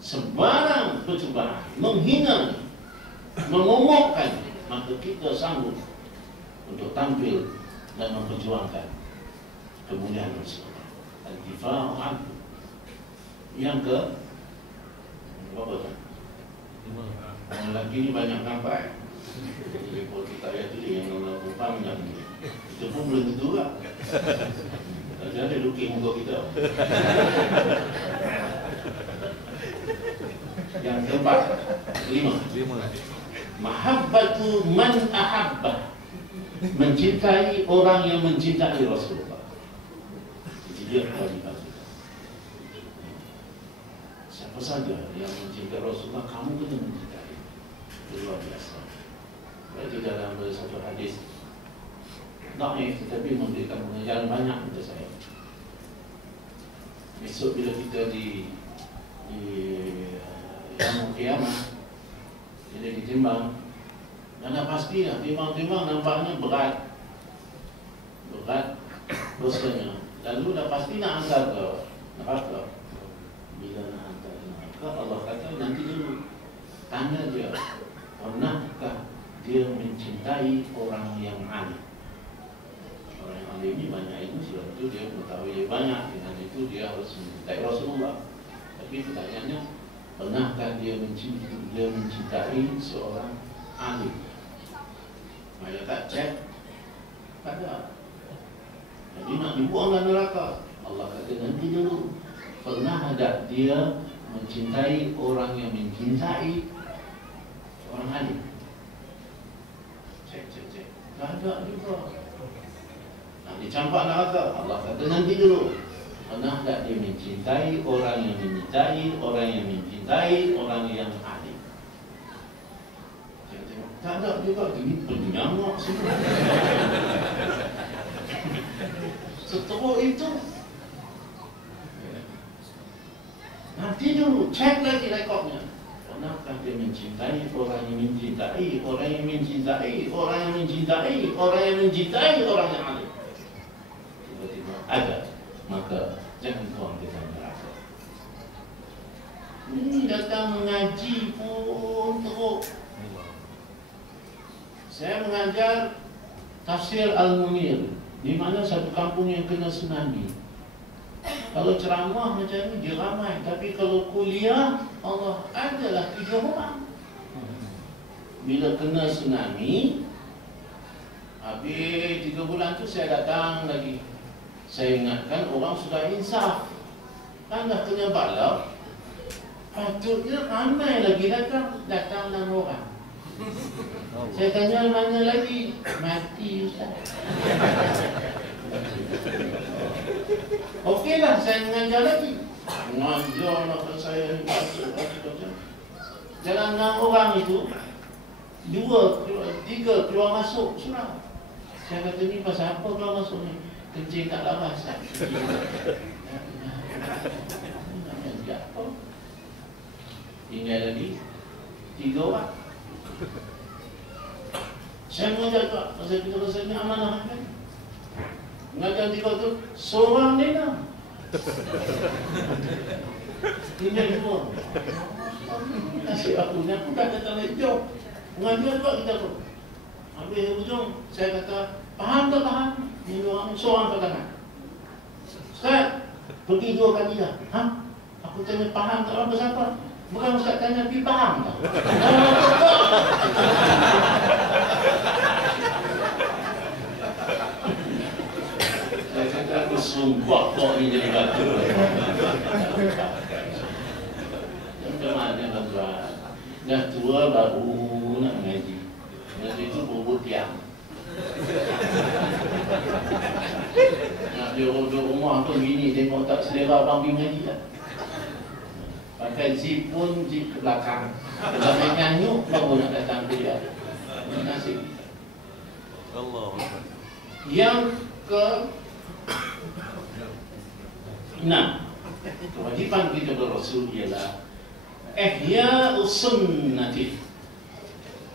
Sebarang percobaan menghina, mengomokkan, maka kita sanggup untuk tampil dan memperjuangkan kemuliaan Rasulullah. Al-difa'u anhu. Yang ke berapa kan? Orang lelaki ni banyak nampak. Jadi kalau kita lihat tu yang orang perempuan yang itu pun belum tentu lah. Jangan lukis muka kita. Yang keempat, lima. Mahabbatu man ahabbah. Mencintai orang yang mencintai Rasulullah. Jadi dia kewajiban kita. Siapa saja yang mencintai Rasulullah, kamu kena mencintai. Itu luar biasa. Berarti dalam satu hadis dhaif tetapi memberikan pengajaran banyak kepada saya. Besok bila kita di Yaumul Qiyamah, bila ditimbang, mana pastilah timbang-timbang nampaknya berat dosanya. Lalu dah pasti nak hantar ke neraka. Bila nak hantar ke neraka, Allah kata nanti dulu tanya dia, pernahkah dia mencintai orang yang alim? Orang yang alim ini banyak ilmu, sebab itu dia mengetahui banyak. Dengan itu dia harus mencintai Rasulullah. Tapi pertanyaannya, pernahkah dia mencintai seorang alim? Maka tak cek, tak ada. Jadi nak dibuang dalam neraka. Allah kata nanti dulu, pernah ada dia mencintai orang yang mencintai orang alim? Cek. Tak ada juga. Nak dicampak neraka. Allah kata nanti dulu, pernah tak dia mencintai orang yang mencintai orang yang mencintai orang yang alim? Tak ada juga. Ini penyamuk semua. Seteruk itu. Nanti dulu cek lagi rekodnya. Pernahkah dia mencintai orang yang mencintai orang yang mencintai orang yang mencintai orang yang mencintai orang yang alim? Tiba-tiba ada, maka jangan tuang kita neraka. Ini datang mengaji pun teruk. Saya mengajar tafsir Al-Munir, di mana satu kampung yang kena tsunami. Kalau ceramah macam ni dia ramai, tapi kalau kuliah, Allah adalah 3 orang. Bila kena tsunami, habis 3 bulan tu saya datang lagi. Saya ingatkan orang sudah insaf, kan dah kena bala, patutnya ramai lagi datang 6 orang. Saya tanya mana lagi? Mati Ustaz. Okeylah, saya mengajar lagi. Mengajarlah ke saya ni. Jalan 6 orang itu, 2, 3 keluar masuk surau. Saya kata ni pasal apa keluar masuk ni? Kencing tak laras Ustaz. Tinggal lagi 3 orang. Saya mengajar juga, pasal kita rasa ni amanah kan. Mengajar 3 tu, seorang dia tinggal 2. Nasib aku ni, aku dah datang lagi jauh. Mengajar juga kita tu. Habis hujung, saya kata, faham tak faham? Ni orang seorang katakan, Ustaz, pergi 2 kali dah. Aku tanya faham tak apa siapa? Bukan Ustaz tanya, pergi faham tak? Saya kata aku sumpah kok ni jadi batu. Macam mana tuan-tuan? Dah tua baru nak mengaji. Mengaji itu bubur tiang. Nak duduk rumah tu bini tengok tak selera abang pergi mengaji tak? Pakai zip pun zip ke belakang. Kalau main nyanyuk baru nak datang ke dia. Nasib. Allah. Yang ke 6, kewajiban kita berasul ialah ihya'us sunnati,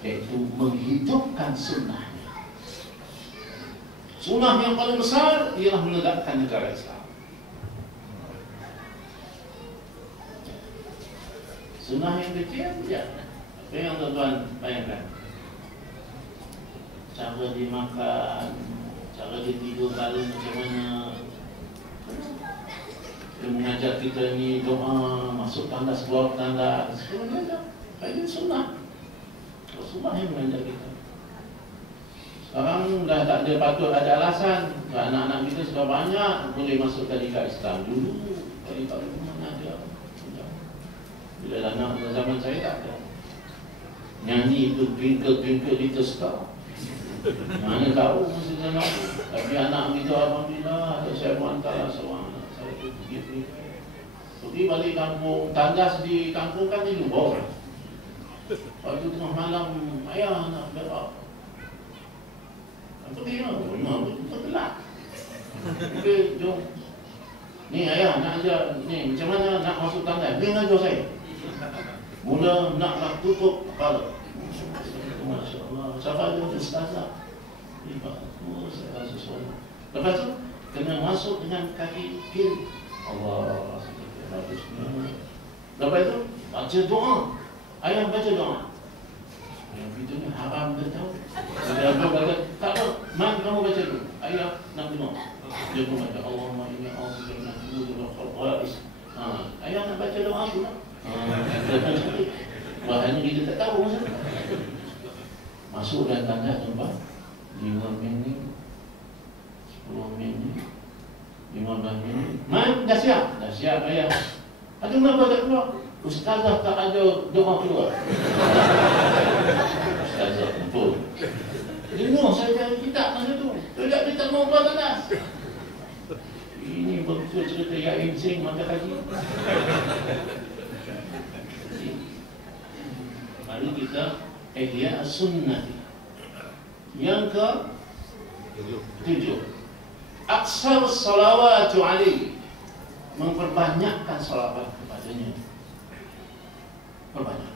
iaitu menghidupkan sunnahnya. Sunnah yang paling besar ialah menegakkan negara Islam. Sunnah yang kecil ya. Apa yang tuan-tuan bayangkan? Cara dia makan, cara dia tidur malam macam mana. Dia mengajar kita ni doa, masuk tandas, keluar tandas. Dia mengajar. Ini sunnah. Rasulullah yang mengajar kita. Sekarang dah tak ada patut ada alasan. Anak-anak kita sudah banyak boleh masuk tarikat Islam. Dulu tarikat mana ada. Bila anak zaman saya tak ada. Nyanyi itu twinkle-twinkle little star. Mana tahu masa zaman itu. Tapi anak kita alhamdulillah ada saya hantar seorang anak saya itu pergi balik kampung. Tandas di kampung kan di luar. Waktu tengah malam ayah nak berak. Apa dia? Betul gelap. Okey, jom. Ni ayah nak ajar ni macam mana nak masuk tandas. Dia ajar saya. Mula nak tutup kepala. Masya-Allah. Siapa dia ustazah? Saya rasa sesuatu. Lepas tu kena masuk dengan kaki kiri. Allah. Lepas tu baca doa. Ayah baca doa. Yang itu ni haram dia tahu. Dia kata tak apa. Man kamu baca dulu. Ayah nak doa. Dia pun baca Allahumma inni a'udzu bika min al-khaba'is. Ayah nak baca doa tu lah. Bahannya kita tak tahu masa. Masuk dan tanda jumpa 5 minit 10 minit 15 minit. Man dah siap? Dah siap ayah. Aduh kenapa tak keluar? Ustazah tak ada doa keluar. Ustazah betul. Dengar saya cari kitab masa tu. Tidak dia tak mau keluar tandas. Ini betul cerita Yain Sing mata kaji. Mari kita ihya as-sunnah. Yang ke 7. Aksar salawatu alaihi. Memperbanyakkan salawat kepadanya. Perbanyak.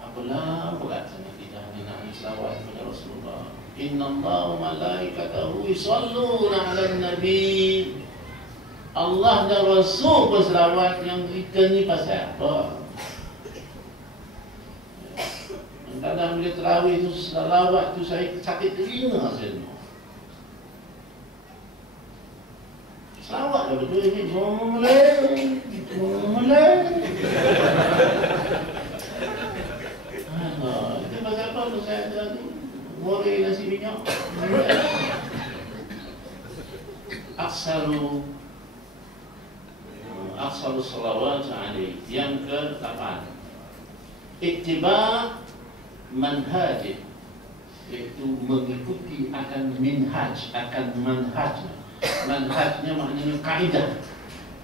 Apalah berat sangat kita nak selawat kepada Rasulullah. Innallaha wa malaikatahu yusalluna 'alan nabi. Allah dan Rasul berselawat. Yang kita ni pasal apa? Kadang bila terawih tu selawat tu saya sakit telinga saya. Selawat dah betul ni. Mulai. Itu pasal apa tu saya ada tu? Goreng nasi minyak. Aksaru salawat alaihi. Yang ke-8. Ittiba' manhaj, iaitu mengikuti akan minhaj, akan manhaj. Manhajnya maknanya kaedah.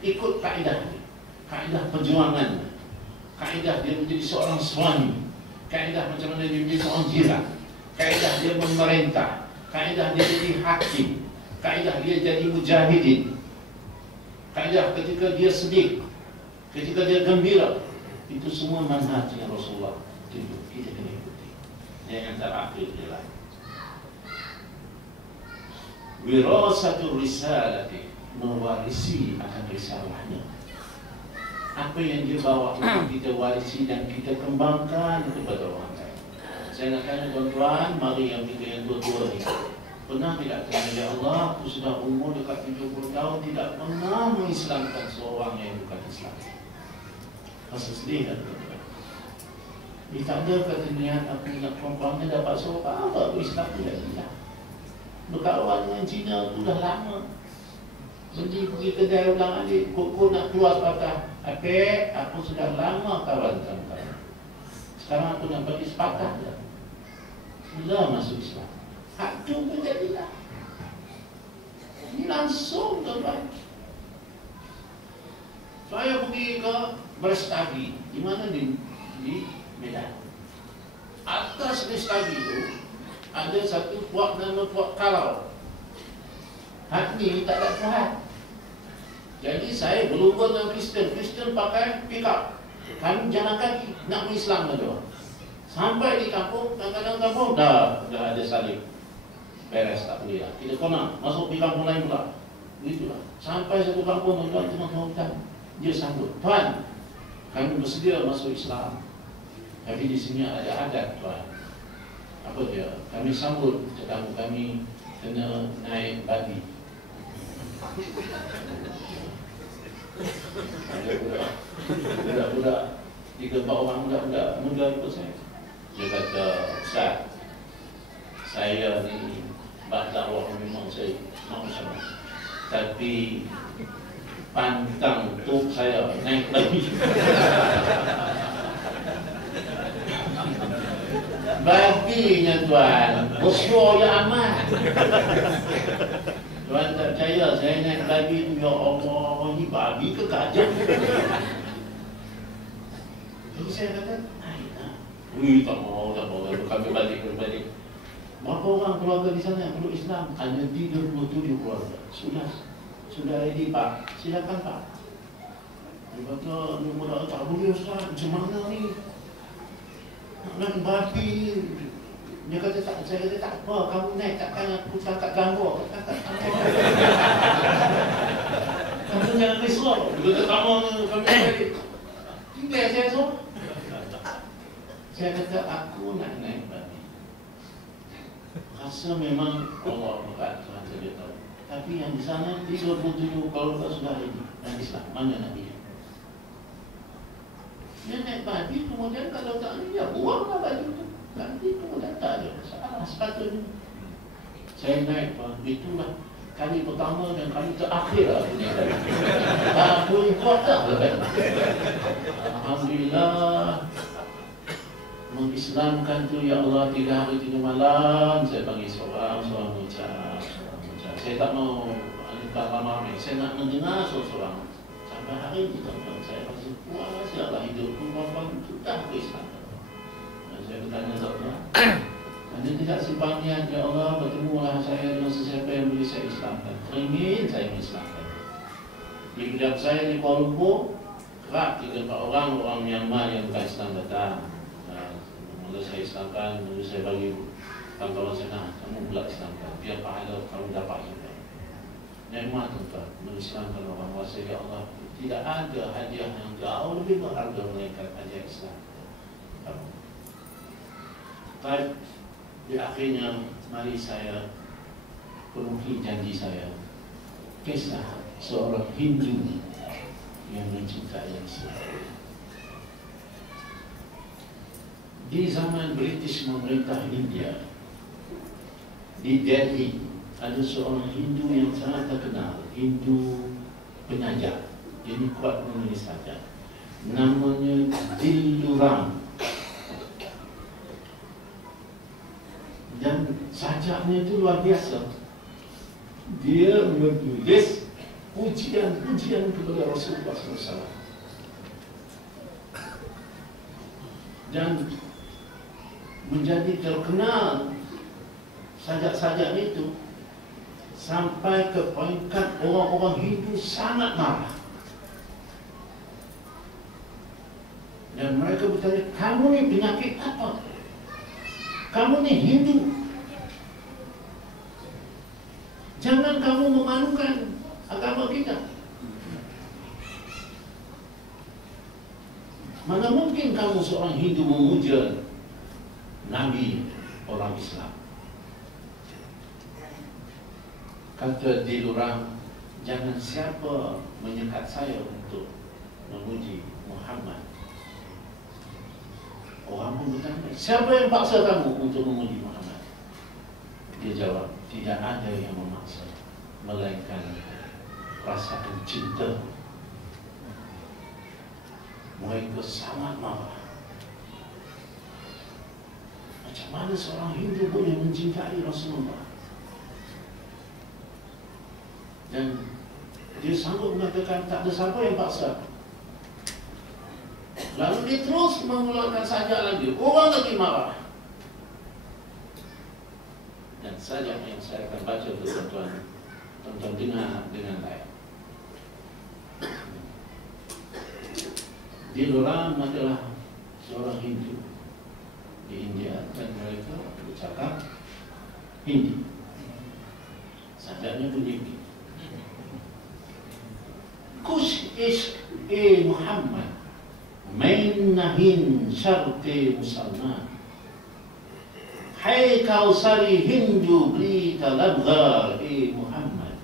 Ikut kaedah. Kaedah perjuangan. Kaedah dia menjadi seorang suami. Kaedah macam mana dia menjadi seorang jiran. Kaedah dia memerintah. Kaedah dia jadi hakim. Kaedah dia jadi mujahidin. Kaedah ketika dia sedih, ketika dia gembira. Itu semua manhajnya Rasulullah. Itu kita kena ikuti. Yang terakhir ialah wirasatul risalati, mewarisi akan risalahnya. Apa yang dia bawa itu kita warisi dan kita kembangkan kepada orang lain. Saya nak tanya tuan-tuan, mari yang kita yang tua-tua ni, pernah tidak tanya, ya Allah, aku sudah umur dekat 70 tahun tidak pernah mengislamkan seorang yang bukan Islam. Rasa sedih kan tuan-tuan? Dia tak ada kata niat aku nak perempuannya dapat seorang, apa aku Islam tidak tidak. Berkawan dengan Cina tu dah lama. Pergi kedai ulang alik, kok nak keluar sepatah. Apek, aku sudah lama kawan sama kawan. Sekarang aku nak bagi sepatah je. Mula masuk Islam. Hak tu pun jadilah. Ini langsung tuan-tuan. Saya pergi ke Berstagi. Di mana di Medan. Atas Berstagi tu ada satu puak nama puak Kalau. Hak ni tak ada Tuhan. Jadi saya berlumba dengan Kristen. Kristen pakai pick-up. Kami jalan kaki nak Islam saja. Sampai di kampung, kadang-kadang kampung dah ada salib. Beres tak boleh lah. Kita kena masuk di kampung lain pula. Begitulah. Sampai satu kampung tuan-tuan tengah hutan. Dia sambut. Tuan, kami bersedia masuk Islam. Tapi di sini ada adat tuan. Apa dia? Kami sambut tetamu kami kena naik babi. Ada budak-budak 3-4 orang muda ikut saya. Dia kata, Ustaz, saya ni dakwah memang saya mau sama, tapi pantang tuk saya naik babi. Babinya tuan, musuh yang amat. Tuan tak percaya saya naik babi tu, ya Allah, ni babi ke gajah? Jadi saya kata, tak mau, kami balik. Berapa orang keluarga di sana yang peluk Islam? Hanya 37 keluarga. Sudah ready Pak, silakan Pak. Dia kata, mudah tak boleh Ustaz, macam mana ni? Nak babi. Dia kata, saya kata tak apa, kamu naik takkan aku tak ganggu. Kamu jangan risau. Dia kata, kamu balik. Tinggal saya so. Saya kata, aku nak naik babi. Rasa memang Allah berkat, Tuhan saja tahu. Tapi yang di sana 37 keluarga sudah ini dan Islam. Mana Nabi? Dia naik babi, kemudian kalau tak ni, ya buanglah baju tu. Nanti kemudian tak ada masalah. Sepatutnya saya naik, itulah kali pertama dan kali terakhir aku naik babi. Aku kuat tak? Alhamdulillah. Mengislamkan tu, ya Allah, 3 hari 3 malam. Saya panggil seorang ucap. Saya tak mau tak ramai. Saya nak mendengar seorang. Sampai hari ini tuan-tuan, saya rasa puas, ya Allah, hidupku memang sudah ke Islam. Dan saya bertanya tuan-tuan, anda tidak simpan niat, ya Allah, bertemulah saya dengan sesiapa yang boleh saya Islamkan. Ingin saya mengislamkan. Di bidang saya di Kuala Lumpur, kerap 3-4 orang Myanmar yang bukan Islam datang. Mula saya Islamkan, mula saya bagi kawan-kawan saya, kamu pula Islamkan, biar pahala kamu dapat juga. Nikmat tuan-tuan, mengislamkan orang wasa, ya Allah, tidak ada hadiah yang jauh lebih berharga melainkan hadiah Islam. Baik, di akhirnya mari saya penuhi janji saya. Kisah seorang Hindu yang mencintai Islam. Di zaman British memerintah India, di Delhi, ada seorang Hindu yang sangat terkenal, Hindu penyajak. Jadi kuat menulis sajak. Namanya Diluram. Dan sajaknya itu luar biasa. Dia menulis pujian-pujian kepada Rasulullah SAW. Dan menjadi terkenal sajak-sajak itu sampai ke peringkat orang-orang Hindu sangat marah. Dan mereka bertanya, kamu ni penyakit apa? Kamu ni Hindu. Jangan kamu memalukan agama kita. Mana mungkin kamu seorang Hindu memuja Nabi orang Islam? Kata Diluram, jangan siapa menyekat saya untuk memuji Muhammad. Orang pun bertanya, siapa yang paksa kamu untuk memuji Muhammad? Dia jawab, tidak ada yang memaksa, melainkan perasaan cinta. Mereka sangat marah. Macam mana seorang Hindu boleh mencintai Rasulullah? Dan dia sanggup mengatakan tak ada siapa yang paksa. Lalu dia terus mengeluarkan sajak lagi. Orang lagi marah. Dan sajak yang saya akan baca untuk tuan-tuan, tuan-tuan dengar dengan baik. Diluram adalah seorang Hindu di India dan mereka bercakap Hindi. Sajaknya bunyi, Kush ishq Muhammad main nahin syarti musalman. Hai Kausari Hindu berita labgar Muhammad.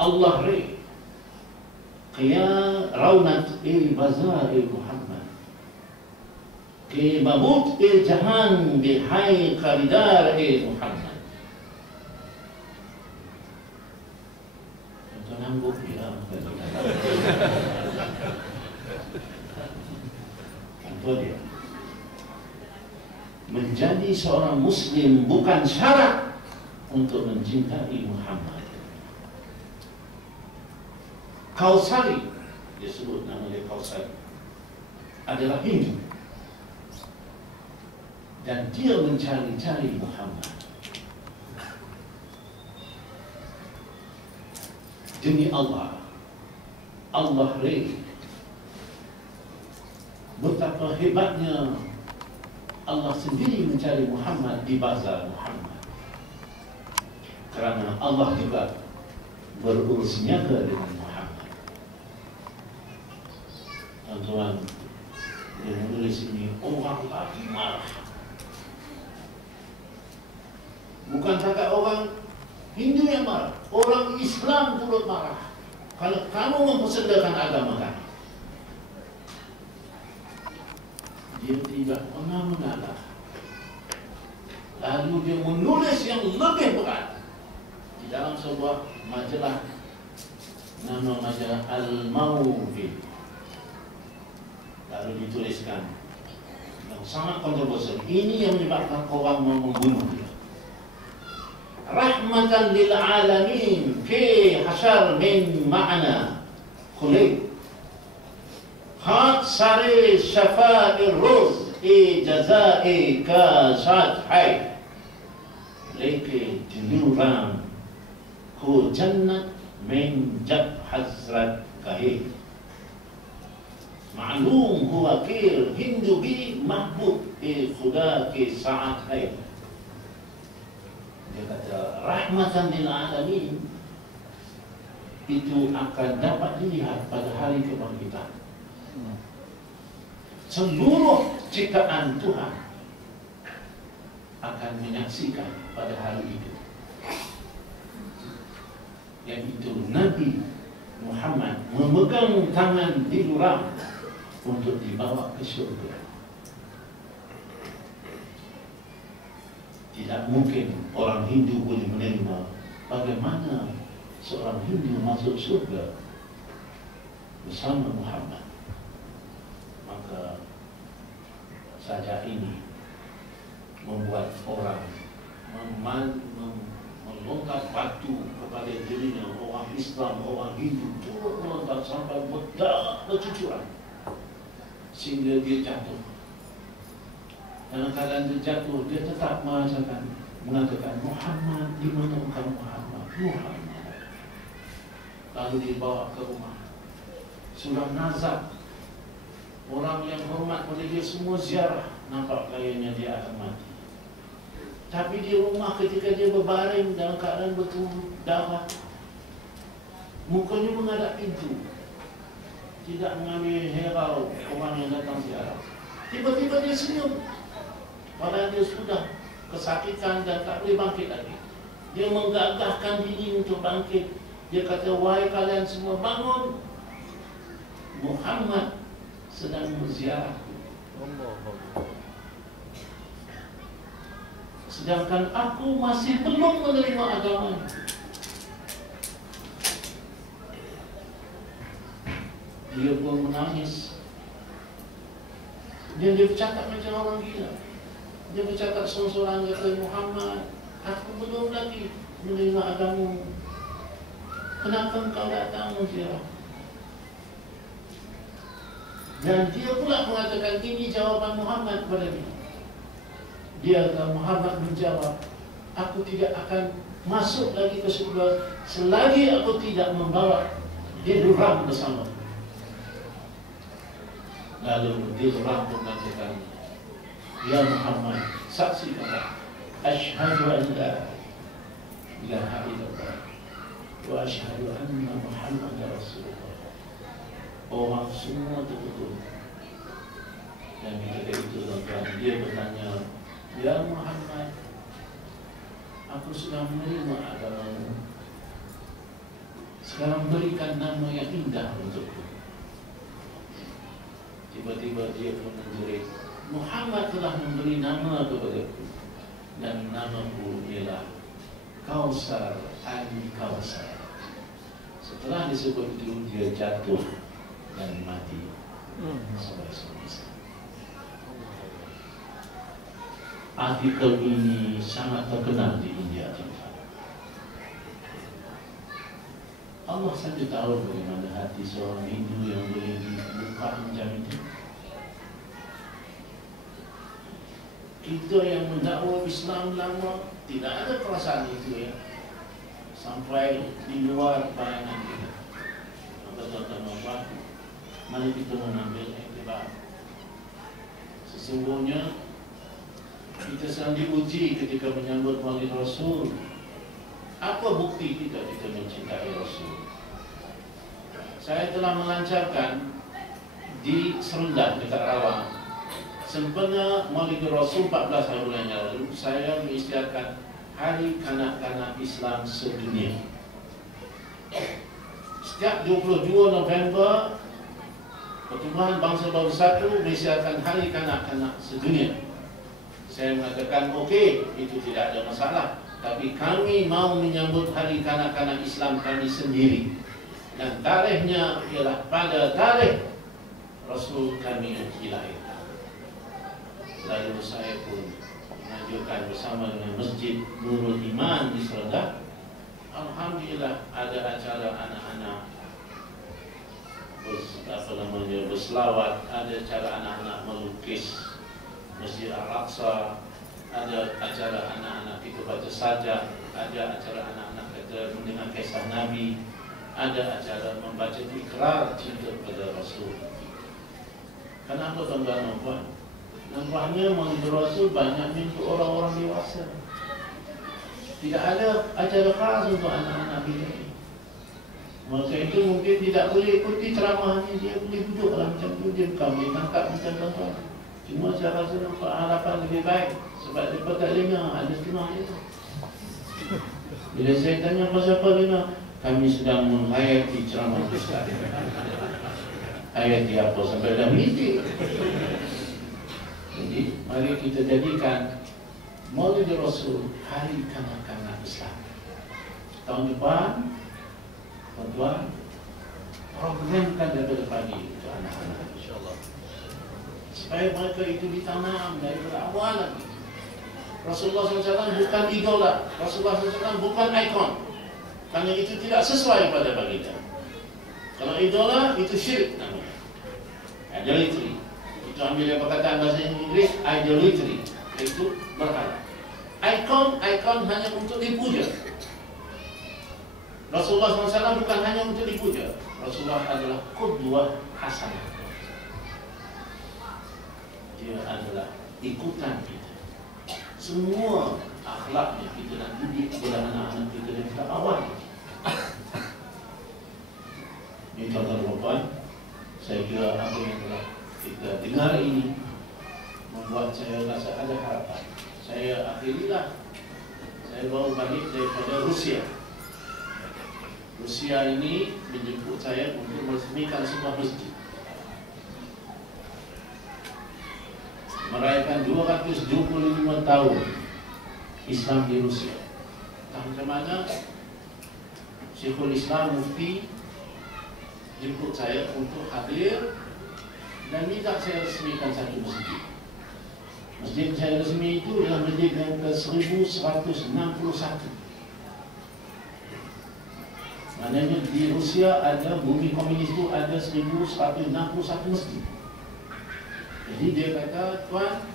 Allah re Qia raunat bazar Muhammad. Ke mabut jahan bihai qaridar Muhammad. Contoh nambuk ya. Contoh dia. Menjadi seorang muslim bukan syarat untuk mencintai Muhammad. Kausari, dia sebut nama dia Kausari, adalah Hindu. Dan dia mencari-cari Muhammad. Demi Allah, Allah re betapa hebatnya Allah sendiri mencari Muhammad di bazar Muhammad. Kerana Allah juga berurus niaga dengan Muhammad. Tuan-tuan, dia menulis ini, orang lagi marah. Bukan sahaja orang Hindu yang marah, orang Islam turut marah. Kalau kamu mempersendakan agama kami. Dia tidak mengalah. Lalu dia menulis yang lebih berat di dalam sebuah majalah, nama majalah Al-Mawfid. Lalu dituliskan yang sangat kontroversial. Ini yang menyebabkan orang mau membunuh dia. Rahmatan lil alamin fi hasyar min ma'na khuliq. Khat sari syafa'ir ruz jaza'i ka sad hai leke diluran ku jannat min jab hasrat kahih ma'lum huwa kir hindu bi mahbub khuda ke saat hai. Dia kata rahmatan lil alamin itu akan dapat dilihat pada hari kebangkitan. Seluruh ciptaan Tuhan akan menyaksikan pada hari itu. Yang itu Nabi Muhammad memegang tangan diluram untuk dibawa ke syurga. Tidak mungkin orang Hindu boleh menerima bagaimana seorang Hindu masuk surga bersama Muhammad. Maka saja ini membuat orang melontar batu kepada dirinya. Orang Islam, orang Hindu turut melontar sampai berdarah bercucuran sehingga dia jatuh. Dalam keadaan dia jatuh, dia tetap mengatakan Muhammad, di mana engkau Muhammad? Muhammad. Lalu dibawa ke rumah. Surah Nazab. Orang yang hormat pada dia semua ziarah. Nampak kayaknya dia akan mati. Tapi di rumah ketika dia berbaring dalam keadaan berdarah, mukanya menghadap pintu, tidak mengambil hirau orang yang datang ziarah. Tiba-tiba dia senyum. Padahal dia sudah kesakitan dan tak boleh bangkit lagi. Dia menggagahkan diri untuk bangkit. Dia kata, wahai kalian semua bangun, Muhammad sedang berziarahku. Sedangkan aku masih belum menerima agama. Dia pun menangis. Dia bercakap macam orang gila. Dia bercakap sorang-sorang, kata, Muhammad, aku belum lagi menerima agama. Kenapa engkau datang menziarah? Dan dia pula mengatakan, ini jawaban Muhammad kepada dia. Dia kata, Muhammad menjawab, aku tidak akan masuk lagi ke surga selagi aku tidak membawa diluram bersama. Lalu diluram pun mengatakan, ya Muhammad, saksikanlah, asyhadu an la ilaha illallah wa asyhadu anna Muhammadar Rasulullah. Orang semua betul-betul Dan ketika itu tuan-tuan, dia bertanya, "Ya Muhammad, aku sudah menerima agamamu. Sekarang berikan nama yang indah untukku." Tiba-tiba dia pun menjerit, "Muhammad telah memberi nama kepadaku, dan namaku ialah Kausar Al-Kausar." Setelah disebut itu, dia jatuh dan mati. Artikel ini sangat terkenal di India. Allah saja tahu bagaimana hati seorang Hindu yang boleh dibuka macam itu. Kita yang mendakwa Islam lama tidak ada perasaan itu ya, sampai di luar bayangan kita. Maka tuan-tuan, mari kita mengambil iktibar. Sesungguhnya kita sedang diuji ketika menyambut Maulid Rasul. Apa bukti kita mencintai Rasul? Saya telah melancarkan di Serundah dekat Rawang. Sempena Maulid Rasul 14 hari bulan yang lalu, saya mengisytiharkan Hari Kanak-Kanak Islam Sedunia. Setiap 22 November, Pertubuhan Bangsa Bersatu mengisytiharkan Hari Kanak-Kanak Sedunia. Saya mengatakan, okey, itu tidak ada masalah. Tapi kami mau menyambut Hari Kanak-Kanak Islam kami sendiri. Dan tarikhnya ialah pada tarikh Rasul kami yang dilahirkan. Lalu saya pun mengajukan bersama dengan Masjid Nurul Iman di Serundah. Alhamdulillah ada acara anak-anak berselawat, ada acara anak-anak melukis Masjid Al-Aqsa, ada acara anak-anak kita baca sajak, ada acara anak-anak kita mendengar kisah Nabi, ada acara membaca ikrar cinta kepada Rasul. Kenapa tuan-tuan dan puan? Nampaknya Maulid Rasul banyaknya untuk orang-orang dewasa. Tidak ada acara khas untuk anak-anak kita. Maka itu mungkin tidak boleh ikuti ceramahnya, dia boleh duduk dalam macam tu, dia bukan boleh tangkap macam tuan-tuan. Cuma saya rasa nampak harapan lebih baik. Sebab dia tak dengar, ada setengah itu. Bila saya tanya pasal apa dengar, kami sedang menghayati ceramah Ustaz. Hayati apa sampai dah mimpi. Jadi mari kita jadikan Maulid Rasul Hari Kanak-Kanak Islam. Tahun depan, tuan-tuan, programkan daripada pagi untuk anak-anak, insyaAllah, supaya mereka itu ditanam dari awal lagi. Rasulullah SAW bukan idola, Rasulullah SAW bukan ikon, kerana itu tidak sesuai pada baginda. Kalau idola itu syirik namanya, idolatry. Itu ambil dari perkataan bahasa Inggeris, idolatry, itu berhala. Ikon hanya untuk dipuja. Rasulullah SAW bukan hanya untuk dipuja. Rasulullah adalah qudwah hasanah. Dia adalah ikutan kita. Semua akhlaknya kita nak didik kepada anak-anak kita dari awal. Ini tuan-tuan, saya kira apa yang telah kita dengar ini membuat saya rasa ada harapan. Saya akhirilah, saya baru balik daripada Rusia. Rusia ini menjemput saya untuk meresmikan sebuah masjid, merayakan 225 tahun Islam di Rusia. Macam mana Syekhul Islam Mufti jemput saya untuk hadir dan minta saya resmikan satu masjid. Masjid saya resmi itu adalah masjid yang ke-1161. Maknanya di Rusia ada, bumi komunis itu ada 1161 masjid. Jadi dia kata, tuan,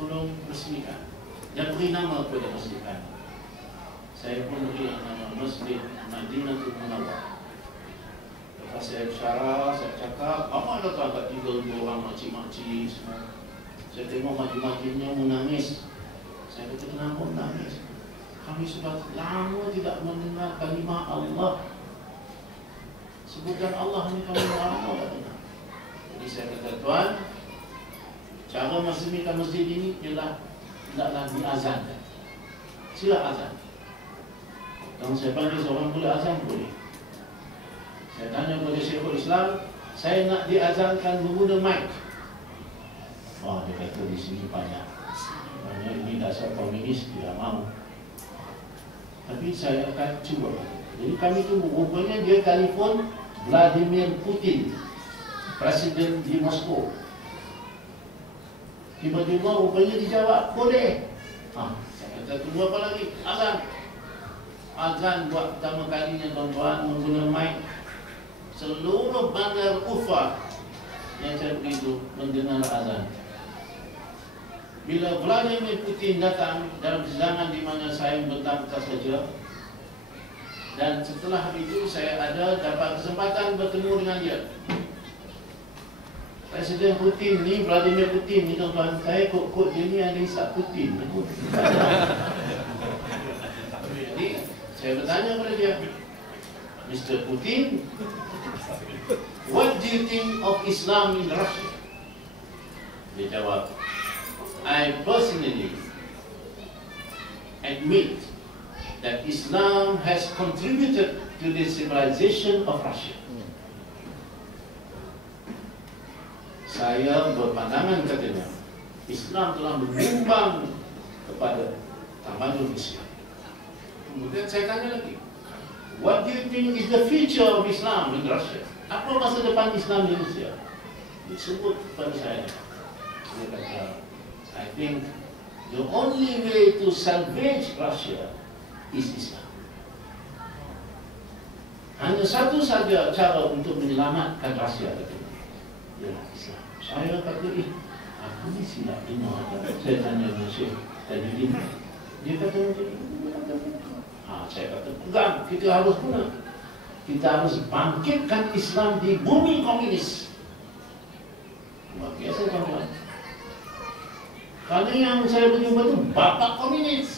tolong resmikan dan beri nama kepada masjid kami. Saya pun beri nama Masjid Madinatul Munawwarah. Lepas saya bicara, saya cakap, apa ada tuan kat 3,000 orang makcik-makcik semua. Saya tengok makcik-makciknya menangis. Saya kata, kenapa menangis? Kami sudah lama tidak mendengar kalimah Allah. Sebutkan Allah ni kami lama tak dengar. Jadi saya kata, tuan, cara meresmikan masjid ini ialah hendaklah diazankan. Sila azan. Kalau saya panggil seorang boleh azan, boleh. Saya tanya kepada Syekhul Islam, saya nak diazankan menggunakan mic. Wah, dia kata di sini banyak. Ini dasar komunis, tidak mahu. Tapi saya akan cuba. Jadi kami tunggu. Rupanya dia telefon Vladimir Putin, Presiden di Moskow. Tiba-tiba rupanya dijawab, boleh. Saya kata tunggu apa lagi? Azan. Azan buat pertama kalinya tuan-tuan menggunakan mic. Seluruh bandar Ufa yang saya pergi itu mendengar azan. Bila Vladimir Putin datang dalam kesenangan di mana saya bentar-bentar saja, dan setelah itu saya ada dapat kesempatan bertemu dengan dia. Presiden Putin ni, Vladimir Putin ni tuan-tuan, saya kod dia ni ada isap Putin. Jadi saya bertanya kepada dia, Mr. Putin, what do you think of Islam in Russia? Dia jawab, I personally admit that Islam has contributed to the civilization of Russia. Saya berpandangan, katanya, Islam telah menyumbang kepada tamadun Islam. Kemudian saya tanya lagi, what do you think is the future of Islam in Russia? Apa masa depan Islam di Rusia? Disebut kepada saya. Dia kata, I think the only way to salvage Russia is Islam. Hanya satu saja cara untuk menyelamatkan Rusia, katanya, ialah Islam. Saya kata, aku ni silap dengar. Saya tanya dengan Syekh Tajuddin. Dia kata macam ni. Saya kata, pegang, kita harus guna. Kita harus bangkitkan Islam di bumi komunis. Luar biasa, tuan-tuan. Kerana yang saya berjumpa itu bapak komunis.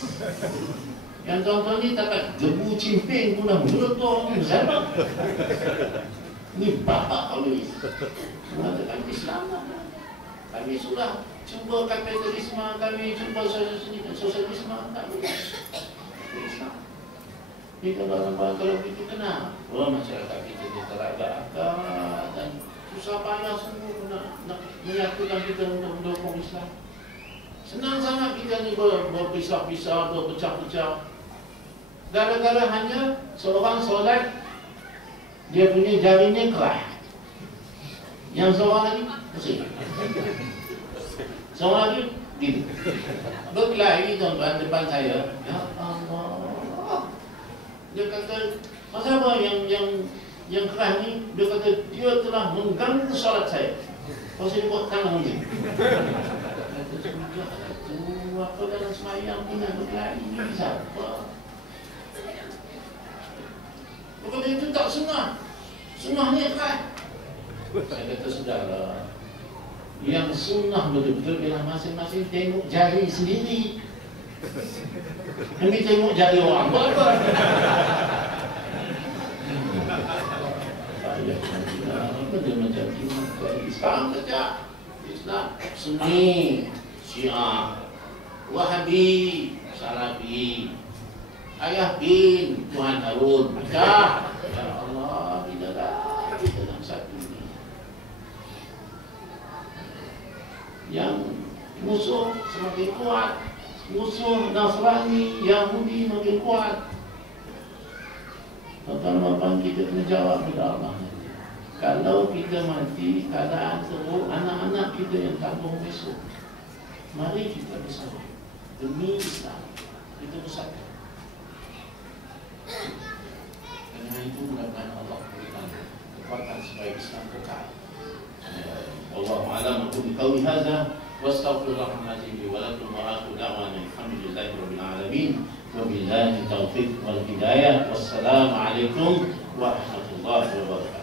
Yang tuan-tuan ni takkan gebu cimping pun dah meletup ni bersama. Ini bapak komunis. Mengatakan Islam lah. Kami sudah cuba kapitalisme, kami cuba sosialisme, kami Islam. Ini kalau begitu kenal. Masyarakat kita dia teragak-agak dan susah payah sungguh nak menyatukan kita untuk mendukung Islam. Senang sangat kita ni berpisah-pisah, berpecah-pecah. Gara-gara hanya seorang solat, dia punya jarinya keras. Yang seorang lagi, pusing. Seorang lagi, gitu. Berkelahi tuan-tuan depan saya. Ya Allah. Dia kata, masa apa yang keras ni? Dia kata, dia telah mengganggu solat saya. Kalau saya buat tangan ni. Apa dalam semayang ni nak berkelahi ni? Siapa? Benda itu tak sunnah. Sunnahnya keras. Saya kata, sudahlah. Yang sunnah betul-betul ialah masing-masing tengok jari sendiri. Kami tengok jari orang buat apa? Apa dia macam ini? Islam saja. Islam Sunni, Syiah, Wahabi, Salafi, Ayah bin Tuhan Harun. Macam ya Allah, kita dalam satu ini. Yang musuh semakin kuat, musuh Nasrani, Yahudi makin kuat. Tuan-tuan kita kena jawab kepada Allah. Kalau kita mati, keadaan teruk, anak-anak kita yang tanggung besok. Mari kita bersama demi Islam. Kita bersatu. Karena itu mudah-mudahan Allah berikan kekuatan supaya Islam kekal. Wallahu a'lam biqauli hadza wa astaghfirullahal azim li wa lakum wa aqulu da'wana alhamdulillahi rabbil alamin wa billahi taufiq wal hidayah. Wassalamu alaikum warahmatullahi wabarakatuh.